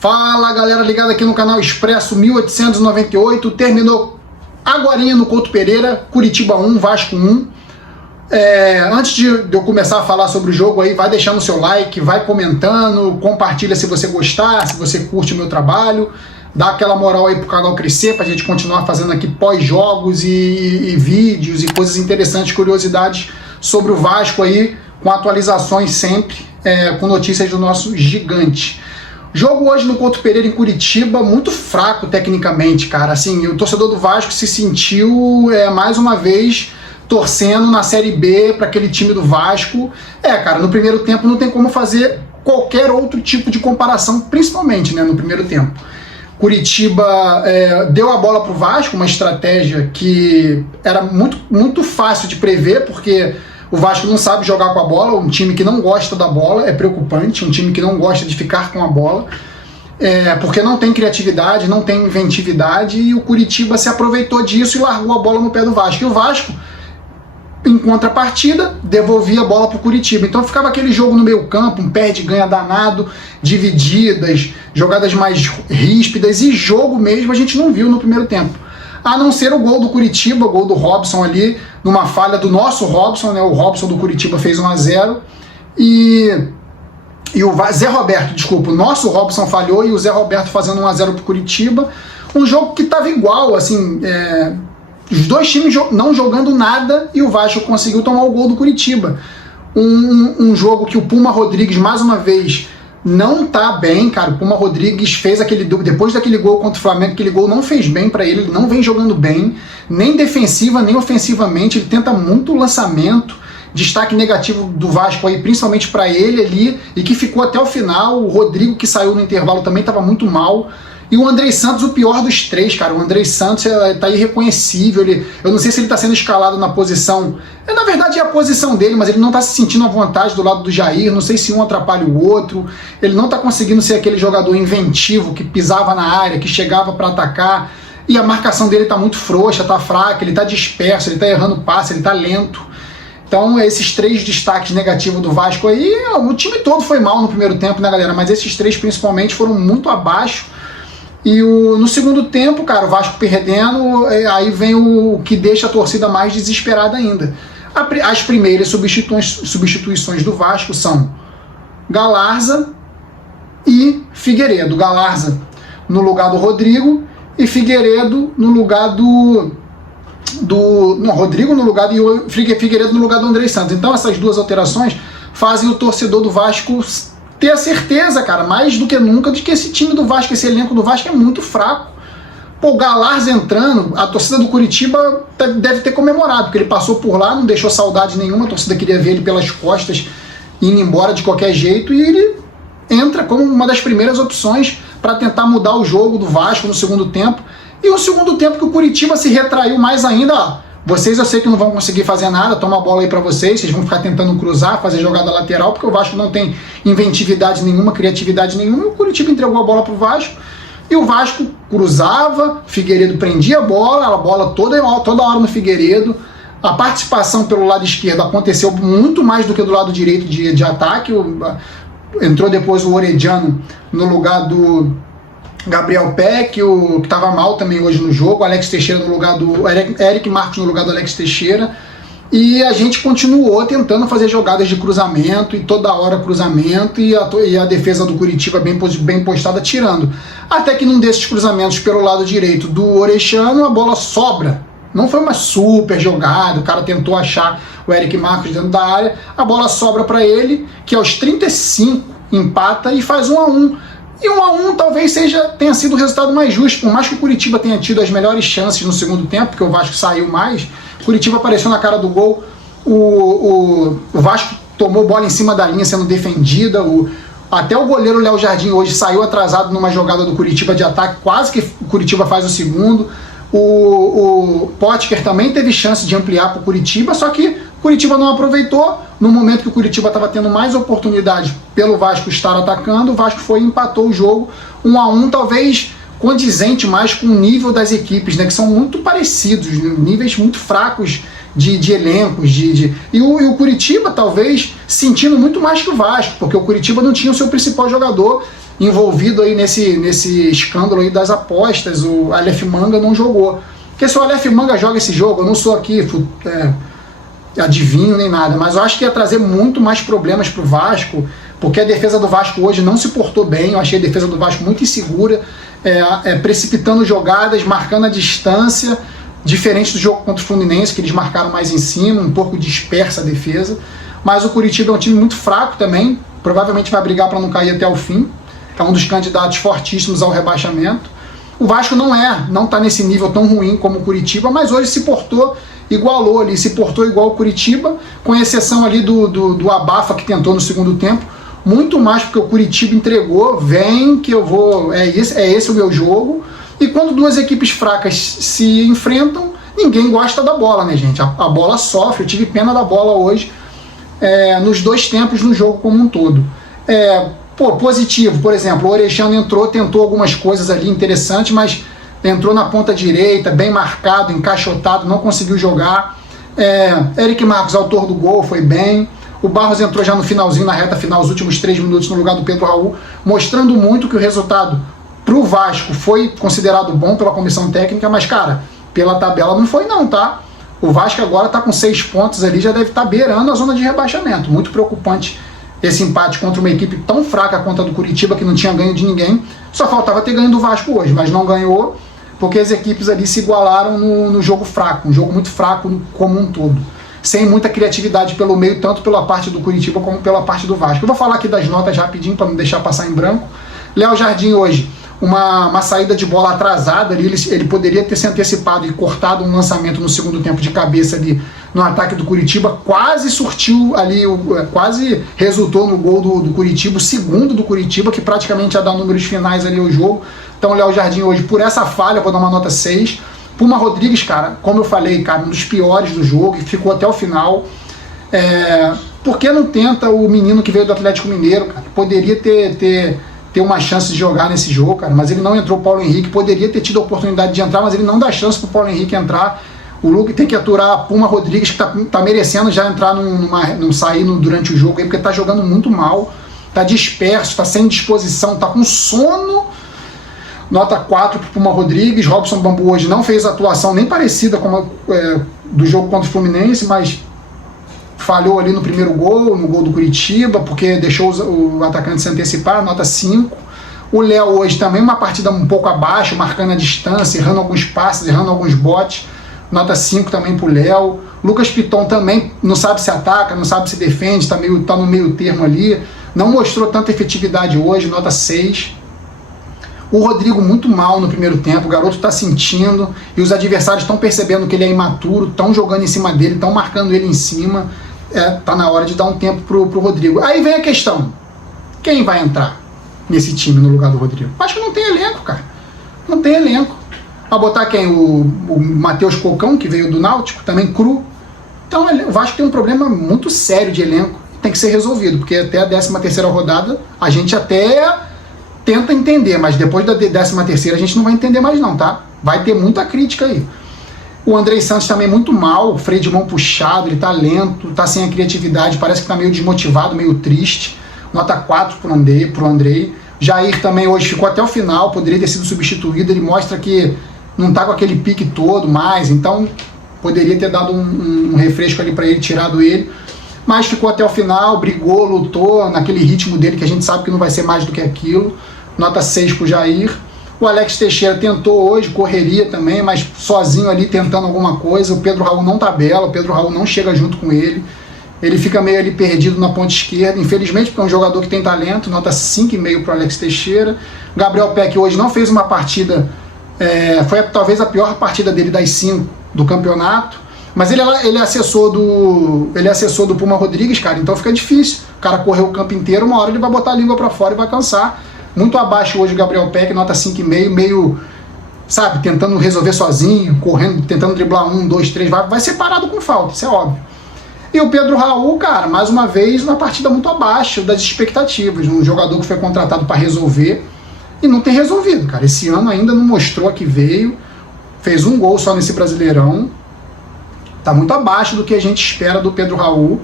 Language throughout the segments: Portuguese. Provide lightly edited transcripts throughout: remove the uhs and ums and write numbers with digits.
Fala galera ligada aqui no canal Expresso 1898, terminou agorinha no Couto Pereira, Curitiba 1, Vasco 1. Antes de eu começar a falar sobre o jogo aí, vai deixando o seu like, vai comentando, compartilha se você gostar, se você curte o meu trabalho, dá aquela moral aí pro canal crescer, pra gente continuar fazendo aqui pós-jogos e vídeos e coisas interessantes, curiosidades sobre o Vasco aí, com atualizações sempre, com notícias do nosso gigante. Jogo hoje no Couto Pereira em Curitiba, muito fraco tecnicamente, cara. Assim, o torcedor do Vasco se sentiu mais uma vez torcendo na Série B para aquele time do Vasco. Cara, no primeiro tempo não tem como fazer qualquer outro tipo de comparação, principalmente no primeiro tempo. Curitiba deu a bola para o Vasco, uma estratégia que era muito fácil de prever, porque o Vasco não sabe jogar com a bola, um time que não gosta da bola, é preocupante, um time que não gosta de ficar com a bola, porque não tem criatividade, não tem inventividade, e o Curitiba se aproveitou disso e largou a bola no pé do Vasco. E o Vasco, em contrapartida, devolvia a bola para o Curitiba. Então ficava aquele jogo no meio campo, um perde-ganha danado, divididas, jogadas mais ríspidas, e jogo mesmo a gente não viu no primeiro tempo. A não ser o gol do Curitiba, o gol do Robson ali, numa falha do nosso Robson, o Robson do Curitiba fez 1-0, e o Zé Roberto, desculpa, o nosso Robson falhou e o Zé Roberto fazendo 1-0 pro Curitiba. Um jogo que estava igual, assim, os dois times não jogando nada, e o Vasco conseguiu tomar o gol do Curitiba. Um jogo que o Puma Rodrigues, mais uma vez, não tá bem, cara. O Puma Rodrigues fez depois daquele gol contra o Flamengo, aquele gol não fez bem para ele não vem jogando bem, nem defensiva, nem ofensivamente, ele tenta muito lançamento, destaque negativo do Vasco aí, principalmente para ele ali, e que ficou até o final. O Rodrigo, que saiu no intervalo, também estava muito mal. E o Andrei Santos, o pior dos três, cara. O Andrei Santos tá irreconhecível. Eu não sei se ele tá sendo escalado na posição... Na verdade é a posição dele, mas ele não tá se sentindo à vontade do lado do Jair. Não sei se um atrapalha o outro. Ele não tá conseguindo ser aquele jogador inventivo que pisava na área, que chegava para atacar. E a marcação dele tá muito frouxa, tá fraca, ele tá disperso, ele tá errando passe, ele tá lento. Então esses três destaques negativos do Vasco aí, o time todo foi mal no primeiro tempo, né, galera? Mas esses três principalmente foram muito abaixo. E no segundo tempo, cara, o Vasco perdendo, aí vem o que deixa a torcida mais desesperada ainda. As primeiras substituições do Vasco são Galarza e Figueiredo. Galarza no lugar do Rodrigo e Figueiredo no lugar Rodrigo no lugar do Figueiredo no lugar do Andrei Santos. Então essas duas alterações fazem o torcedor do Vasco ter a certeza, cara, mais do que nunca, de que esse time do Vasco, esse elenco do Vasco é muito fraco. Pô, o Galarza entrando, a torcida do Curitiba deve ter comemorado, porque ele passou por lá, não deixou saudade nenhuma, a torcida queria ver ele pelas costas, indo embora de qualquer jeito, e ele entra como uma das primeiras opções para tentar mudar o jogo do Vasco no segundo tempo. E o segundo tempo que o Curitiba se retraiu mais ainda, vocês eu sei que não vão conseguir fazer nada, toma a bola aí pra vocês vão ficar tentando cruzar, fazer jogada lateral, porque o Vasco não tem inventividade nenhuma, criatividade nenhuma, e o Curitiba entregou a bola pro Vasco, e o Vasco cruzava, Figueiredo prendia a bola toda hora no Figueiredo. A participação pelo lado esquerdo aconteceu muito mais do que do lado direito de ataque. Entrou depois o Orediano no lugar do Gabriel Peck, que estava mal também hoje no jogo, Alex Teixeira no lugar do Eric Marcos no lugar do Alex Teixeira, e a gente continuou tentando fazer jogadas de cruzamento, e toda hora cruzamento, e a defesa do Curitiba bem postada tirando, até que num desses cruzamentos pelo lado direito do Orechano, a bola sobra, não foi uma super jogada, o cara tentou achar o Eric Marcos dentro da área, a bola sobra para ele, que aos 35 empata e faz 1-1. E 1-1 talvez tenha sido o resultado mais justo, por mais que o Curitiba tenha tido as melhores chances no segundo tempo, porque o Vasco saiu mais, o Curitiba apareceu na cara do gol, o Vasco tomou bola em cima da linha sendo defendida, até o goleiro Léo Jardim hoje saiu atrasado numa jogada do Curitiba de ataque, quase que o Curitiba faz o segundo. O Potker também teve chance de ampliar para o Curitiba, só que o Curitiba não aproveitou. No momento que o Curitiba estava tendo mais oportunidade pelo Vasco estar atacando, o Vasco foi e empatou o jogo 1-1, talvez condizente mais com o nível das equipes, né, que são muito parecidos, níveis muito fracos de elencos, e o Curitiba talvez sentindo muito mais que o Vasco, porque o Curitiba não tinha o seu principal jogador envolvido aí nesse escândalo aí das apostas. O Aleph Manga não jogou. Porque se o Aleph Manga joga esse jogo, eu não sou aqui adivinho nem nada, mas eu acho que ia trazer muito mais problemas para o Vasco, porque a defesa do Vasco hoje não se portou bem. Eu achei a defesa do Vasco muito insegura, precipitando jogadas, marcando a distância, diferente do jogo contra o Fluminense, que eles marcaram mais em cima, um pouco dispersa a defesa. Mas o Curitiba é um time muito fraco também, provavelmente vai brigar para não cair até o fim, é um dos candidatos fortíssimos ao rebaixamento. O Vasco não está nesse nível tão ruim como o Curitiba, mas hoje se portou, igualou ali, se portou igual o Curitiba, com exceção ali do Abafa, que tentou no segundo tempo, muito mais porque o Curitiba entregou, vem que eu vou, é esse o meu jogo. E quando duas equipes fracas se enfrentam, ninguém gosta da bola, né, gente? A bola sofre. Eu tive pena da bola hoje, nos dois tempos no jogo como um todo. Positivo, por exemplo, o Orexano entrou, tentou algumas coisas ali interessantes, mas entrou na ponta direita, bem marcado, encaixotado, não conseguiu jogar. Eric Marcos, autor do gol, foi bem. O Barros entrou já no finalzinho, na reta final, os últimos 3 minutos, no lugar do Pedro Raul, mostrando muito que o resultado para o Vasco foi considerado bom pela comissão técnica, mas, cara, pela tabela não foi não, tá? O Vasco agora está com 6 pontos ali, já deve estar beirando a zona de rebaixamento. Muito preocupante esse empate contra uma equipe tão fraca quanto a do Curitiba, que não tinha ganho de ninguém. Só faltava ter ganho do Vasco hoje, mas não ganhou, porque as equipes ali se igualaram no jogo fraco, um jogo muito fraco como um todo, sem muita criatividade pelo meio, tanto pela parte do Curitiba como pela parte do Vasco. Eu vou falar aqui das notas rapidinho para não deixar passar em branco. Léo Jardim hoje, uma saída de bola atrasada ali, ele poderia ter se antecipado e cortado um lançamento no segundo tempo de cabeça ali no ataque do Curitiba, quase surtiu ali, quase resultou no gol do Curitiba, o segundo do Curitiba, que praticamente ia dar números finais ali ao jogo. Então o Léo Jardim hoje, por essa falha, vou dar uma nota 6. Puma Rodrigues, cara, como eu falei, cara, um dos piores do jogo, e ficou até o final. Por que não tenta o menino que veio do Atlético Mineiro, cara? Poderia ter uma chance de jogar nesse jogo, cara, mas ele não entrou. O Paulo Henrique poderia ter tido a oportunidade de entrar, mas ele não dá chance pro Paulo Henrique entrar. O Luke tem que aturar a Puma Rodrigues, que tá merecendo já entrar num sair durante o jogo aí, porque tá jogando muito mal, tá disperso, tá sem disposição, tá com sono. Nota 4 pro Puma Rodrigues. Robson Bambu hoje não fez atuação nem parecida com do jogo contra o Fluminense, mas falhou ali no primeiro gol, no gol do Curitiba, porque deixou o atacante se antecipar. Nota 5. O Léo hoje também uma partida um pouco abaixo, marcando a distância, errando alguns passes, errando alguns botes. Nota 5 também pro Léo. Lucas Piton também não sabe se ataca, não sabe se defende, tá no meio termo ali. Não mostrou tanta efetividade hoje. Nota 6. O Rodrigo muito mal no primeiro tempo, o garoto está sentindo, e os adversários estão percebendo que ele é imaturo, estão jogando em cima dele, estão marcando ele em cima. Tá na hora de dar um tempo pro Rodrigo. Aí vem a questão, quem vai entrar nesse time no lugar do Rodrigo? Acho que não tem elenco, cara. Não tem elenco. Vai botar quem? O Matheus Cocão, que veio do Náutico, também cru. Então o Vasco tem um problema muito sério de elenco, tem que ser resolvido, porque até a 13ª rodada a gente até tenta entender, mas depois da 13ª a gente não vai entender mais não, tá? Vai ter muita crítica aí. O Andrei Santos também muito mal, o freio de mão puxado, ele tá lento, tá sem a criatividade, parece que tá meio desmotivado, meio triste. Nota 4 pro Andrei. Jair também hoje ficou até o final, poderia ter sido substituído, ele mostra que não tá com aquele pique todo mais, então poderia ter dado um refresco ali para ele, tirado ele. Mas ficou até o final, brigou, lutou naquele ritmo dele, que a gente sabe que não vai ser mais do que aquilo. Nota 6 pro Jair. O Alex Teixeira tentou hoje, correria também, mas sozinho ali tentando alguma coisa. O Pedro Raul não tabela, o Pedro Raul não chega junto com ele. Ele fica meio ali perdido na ponta esquerda, infelizmente, porque é um jogador que tem talento. Nota 5,5 pro Alex Teixeira. Gabriel Peck hoje não fez uma partida, foi talvez a pior partida dele das 5 do campeonato. Mas ele é assessor do Puma Rodrigues, cara, então fica difícil. O cara correu o campo inteiro, uma hora ele vai botar a língua pra fora e vai cansar. Muito abaixo hoje o Gabriel Peck, nota 5,5, meio, sabe, tentando resolver sozinho, correndo, tentando driblar 1, 2, 3, vai ser parado com falta, isso é óbvio. E o Pedro Raul, cara, mais uma vez, uma partida muito abaixo das expectativas, um jogador que foi contratado para resolver e não tem resolvido, cara. Esse ano ainda não mostrou que veio, fez um gol só nesse Brasileirão. Tá muito abaixo do que a gente espera do Pedro Raul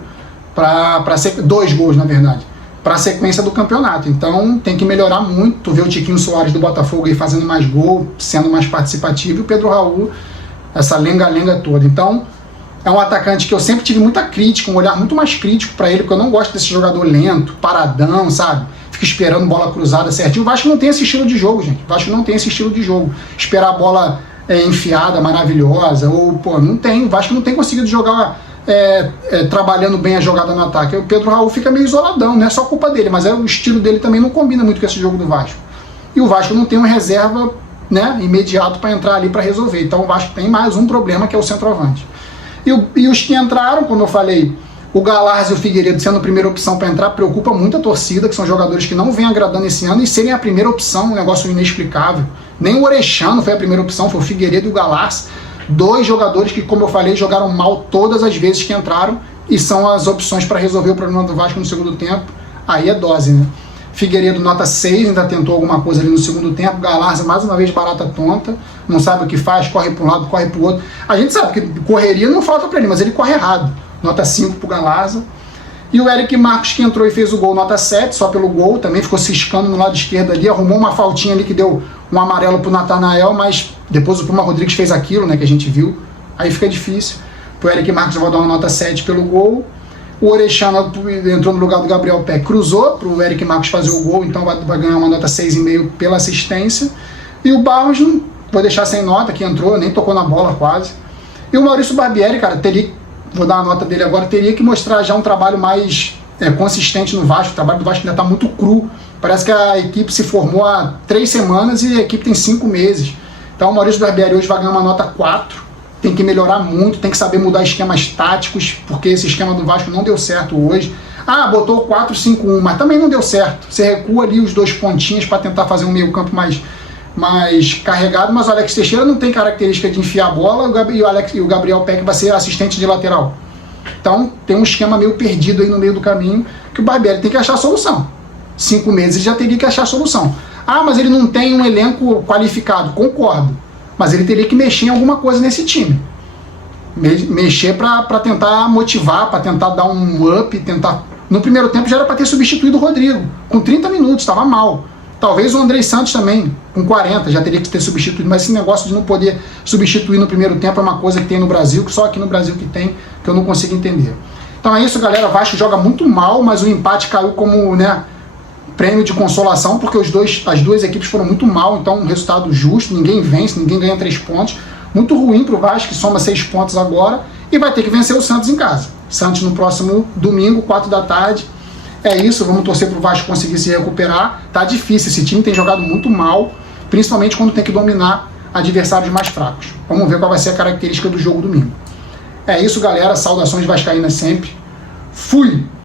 para ser 2 gols, na verdade, para a sequência do campeonato. Então tem que melhorar muito. Tu vê o Tiquinho Soares do Botafogo aí fazendo mais gol, sendo mais participativo, e o Pedro Raul, essa lenga-lenga toda. Então é um atacante que eu sempre tive muita crítica, um olhar muito mais crítico para ele, porque eu não gosto desse jogador lento, paradão, sabe? Fica esperando bola cruzada certinho. O Vasco não tem esse estilo de jogo, gente. O Vasco não tem esse estilo de jogo. Esperar a bola enfiada, maravilhosa, ou, pô, não tem. O Vasco não tem conseguido jogar trabalhando bem a jogada no ataque. O Pedro Raul fica meio isoladão, não é só culpa dele, mas o estilo dele também não combina muito com esse jogo do Vasco. E o Vasco não tem uma reserva, né, imediato para entrar ali para resolver. Então o Vasco tem mais um problema, que é o centroavante. E os que entraram, como eu falei, o Galhardo e o Figueiredo sendo a primeira opção para entrar, preocupa muito a torcida, que são jogadores que não vêm agradando esse ano, e serem a primeira opção, um negócio inexplicável. Nem o Orechano foi a primeira opção, foi o Figueiredo e o Galhardo, dois jogadores que, como eu falei, jogaram mal todas as vezes que entraram, e são as opções para resolver o problema do Vasco no segundo tempo. Aí é dose, né? Figueiredo nota 6, ainda tentou alguma coisa ali no segundo tempo. Galhardo, mais uma vez, barata tonta, não sabe o que faz, corre para um lado, corre para o outro. A gente sabe que correria não falta para ele, mas ele corre errado. Nota 5 para o Galhardo. E o Eric Marcos, que entrou e fez o gol, nota 7, só pelo gol, também ficou ciscando no lado esquerdo ali, arrumou uma faltinha ali que deu um amarelo pro Natanael, mas depois o Puma Rodrigues fez aquilo, né, que a gente viu, aí fica difícil. Pro Eric Marcos eu vou dar uma nota 7 pelo gol. O Orechano entrou no lugar do Gabriel Pé, cruzou pro Eric Marcos fazer o gol, então vai ganhar uma nota 6,5 pela assistência. E o Barros, vou deixar sem nota, que entrou, nem tocou na bola quase. E o Maurício Barbieri, cara, vou dar a nota dele agora, teria que mostrar já um trabalho mais consistente no Vasco. O trabalho do Vasco ainda está muito cru. Parece que a equipe se formou há 3 semanas e a equipe tem 5 meses. Então o Maurício Barbieri hoje vai ganhar uma nota 4. Tem que melhorar muito, tem que saber mudar esquemas táticos, porque esse esquema do Vasco não deu certo hoje. Botou 4-5-1, mas também não deu certo. Você recua ali os 2 pontinhos para tentar fazer um meio campo mais carregado, mas o Alex Teixeira não tem característica de enfiar a bola, e o Gabriel Peck vai ser assistente de lateral. Então tem um esquema meio perdido aí no meio do caminho, que o Barbieri tem que achar a solução. 5 meses ele já teria que achar a solução. Mas ele não tem um elenco qualificado, concordo, mas ele teria que mexer em alguma coisa nesse time. Mexer para tentar motivar, para tentar dar um up, No primeiro tempo já era para ter substituído o Rodrigo, com 30 minutos, estava mal. Talvez o Andrei Santos também, com 40, já teria que ter substituído, mas esse negócio de não poder substituir no primeiro tempo é uma coisa que tem no Brasil, que só aqui no Brasil que tem, que eu não consigo entender. Então é isso, galera. O Vasco joga muito mal, mas o empate caiu como, né, prêmio de consolação, porque as duas equipes foram muito mal, então um resultado justo, ninguém vence, ninguém ganha 3 pontos. Muito ruim para o Vasco, que soma 6 pontos agora, e vai ter que vencer o Santos em casa. Santos no próximo domingo, 4 da tarde. É isso, vamos torcer para o Vasco conseguir se recuperar. Tá difícil, esse time tem jogado muito mal, principalmente quando tem que dominar adversários mais fracos. Vamos ver qual vai ser a característica do jogo domingo. É isso, galera. Saudações vascaínas sempre. Fui!